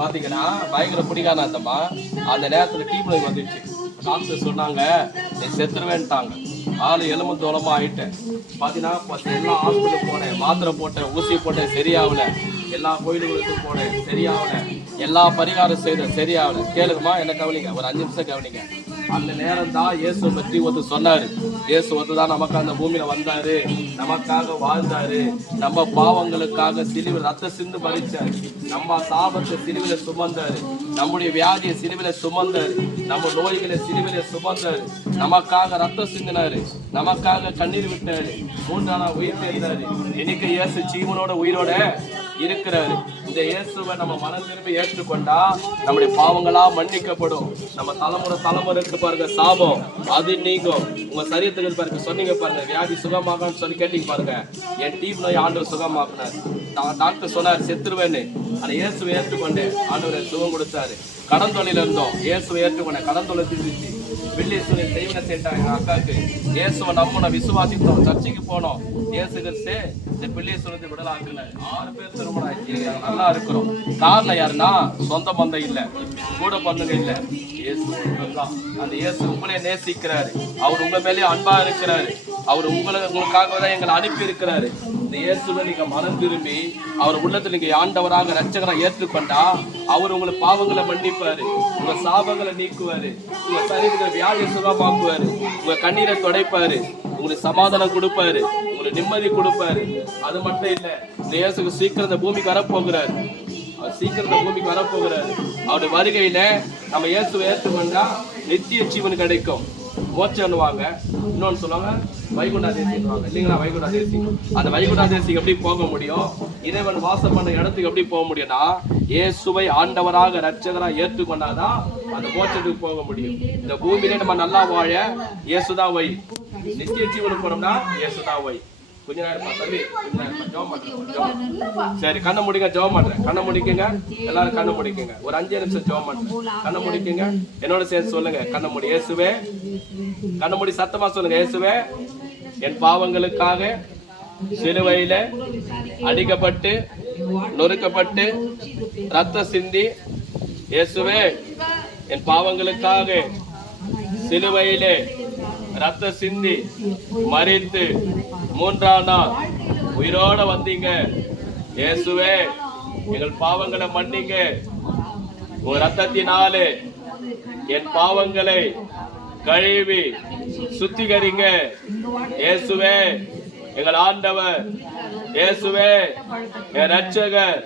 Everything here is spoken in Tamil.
பாத்தீங்கன்னா பயங்கர பிடிக்காத அந்தம்மா அந்த நேரத்துல டீப்ல வந்துச்சு. டாக்டர் சொன்னாங்க நீ செத்துருவேன்ட்டாங்க. ஆளு எலும்பு தோலமா ஆயிட்டேன். பாத்தீங்கன்னா எல்லா ஹாஸ்பிட்டல் போனேன், மாத்திரை போட்டேன், ஊசி போட்டேன், சரியாகல. எல்லா கோயிலுகளுக்கு போனேன், சரியாகல. எல்லா பரிகாரம் செய்தேன், சரியாகல. கேளுங்கம்மா, என்ன கவனிங்க, ஒரு 5 நிமிஷம் கவனிங்க. அந்த நேரம் தான் இயேசு பற்றி ஒருத்தர் சொன்னாரு. இயேசு ஒருத்தர் நமக்கு அந்த பூமியில வந்தாரு, நமக்காக வாழ்ந்தாரு, நம்ம பாவங்களுக்காக சிலுவை ரத்த சிந்து பறிச்சாரு, நம்ம சாபத்தை சிலுவையில சுமந்தாரு, நம்முடைய வியாதியை சிலுவையில சுமந்தாரு, நம்ம நோய்களை சிலுவையில சுமந்தாரு, நமக்காக ரத்தம் சிந்தினாரு, நமக்காக கண்ணீர் விட்டாரு, 3 நாளா உயிர் தெரிந்தாரு. இன்னைக்கு இயேசு ஜீவனோட உயிரோட இருக்கிறாரு. இந்த இயேசுவை நம்ம மனம் திரும்பி ஏற்றுக்கொண்டா நம்முடைய பாவங்களா மன்னிக்கப்படும். நம்ம தலைமுறை இருக்கு பாருங்க, சாபம் அது நீங்கும். உங்க சரீரத்துக்கு பாருங்க, சொன்னீங்க பாருங்க, வியாதி சுகமாகன்னு சொல்லி கேட்டீங்க பாருங்க. என் டீம் நோய் ஆண்டவர் சுகமாக்குனார். டாக்டர் சொன்னார் செத்துருவேன்னு. ஆனா இயேசுவை ஏற்றுக்கொண்டேன், ஆண்டவர் சுகம் கொடுத்தாரு. கடன் தொழில இருந்தோம், இயேசுவை ஏற்றுக்கொண்டேன், கடன் தொழில் தீர்ந்துச்சு. வெள்ளீஸ்வரி செய்வன சென்றாங்க எங்க அக்காவுக்கு. இயேசுவை நம்பினோம், விசுவாசித்தோம், சர்ச்சைக்கு போனோம். இயேசு கிறிஸ்து இந்த பிள்ளையை விடலாக்குல 6 பேர் திருமணம் ஆயிடுச்சு. நல்லா இருக்கிறோம். காரணம் யாருன்னா சொந்த பந்தம் இல்ல, கூட பண்ணுங்க இல்ல, இயேசு தான். அந்த இயேசு உங்களே நேசிக்கிறாரு, அவர் உங்க மேலே அன்பா இருக்கிறாரு, அவர் உங்களுக்காக தான் எங்களை அனுப்பி இருக்கிறாரு. இந்த இயேசுவை நீங்க மனம் திரும்பி அவர் உள்ளத்துல நீங்க ஆண்டவராக ரட்சகராக ஏற்றுக்கொண்டா அவர் உங்களுக்கு பாவங்களை மன்னிப்பாரு, உங்க சாபங்களை நீக்குவாரு, உங்க சரீரத்தை வியாதியை சுகமாக்குவாரு, உங்க கண்ணீரை துடைப்பாரு, உங்களுக்கு சமாதானம் கொடுப்பாரு, உங்களுக்கு நிம்மதி கொடுப்பாரு. அது மட்டும் இல்ல, இந்த இயேசுக்கு சீக்கிரம் இந்த பூமிக்கு வரப்போகிறாரு. அவர் சீக்கிரம் இந்த பூமிக்கு வரப்போகிறாரு. அவருடைய வருகையில நம்ம இயேசுவை ஏற்றுக்கொண்டா நித்திய ஜீவன் கிடைக்கும். மோட்சம்னுவாங்க, இன்னொன்னு சொல்லுவாங்க வைகுண்டாதேசிவாங்க இல்லைங்களா? வைகுண்டாதேசி. அந்த வைகுண்டாதேசிக்கு எப்படி போக முடியும்? இறைவன் வாசம் பண்ண இடத்துக்கு எப்படி போக முடியும்னா இயேசுவை ஆண்டவராக ரட்சகராக ஏற்றுக்கொண்டாதான் அந்த மோட்சத்துக்கு போக முடியும். இந்த பூமியில நம்ம நல்லா வாழ இயேசுதான் வழி. நித்திய ஜீவனுக்கு போனோம்னா இயேசுதான் வழி. கொஞ்ச நேரம் தம்பி, சரி கண்ணை முடிக்க ஜெபம் பண்றேன். கண்ணை முடிக்குங்க, எல்லாரும் கண்ணை முடிக்குங்க. ஒரு 5 நிமிஷம் ஜெபம் பண்றேன். கண்ணை முடிக்குங்க, என்னோட சேர்த்து சொல்லுங்க. கண்ணை முடி. இயேசுவே, கண்ணை முடி சத்தமா சொல்லுங்க. இயேசுவே, என் பாவங்களுக்காக சிலுவையில அடிக்கப்பட்டு நொறுக்கப்பட்டு ரத்த சிந்தி, இயேசுவே என் பாவங்களுக்காக சிலுவையிலே ரத்த சிந்தி மரித்து 3ஆம் நாள் உயிரோட வந்தீங்க. இயேசுவே எங்கள் பாவங்களை மன்னிங்க, உங்க ரத்தத்தினாலே என் பாவங்களை கழுவி சுத்திகரிங்க. இயேசுவே எங்கள் ஆண்டவர், இயேசுவே என் ரட்சகர்,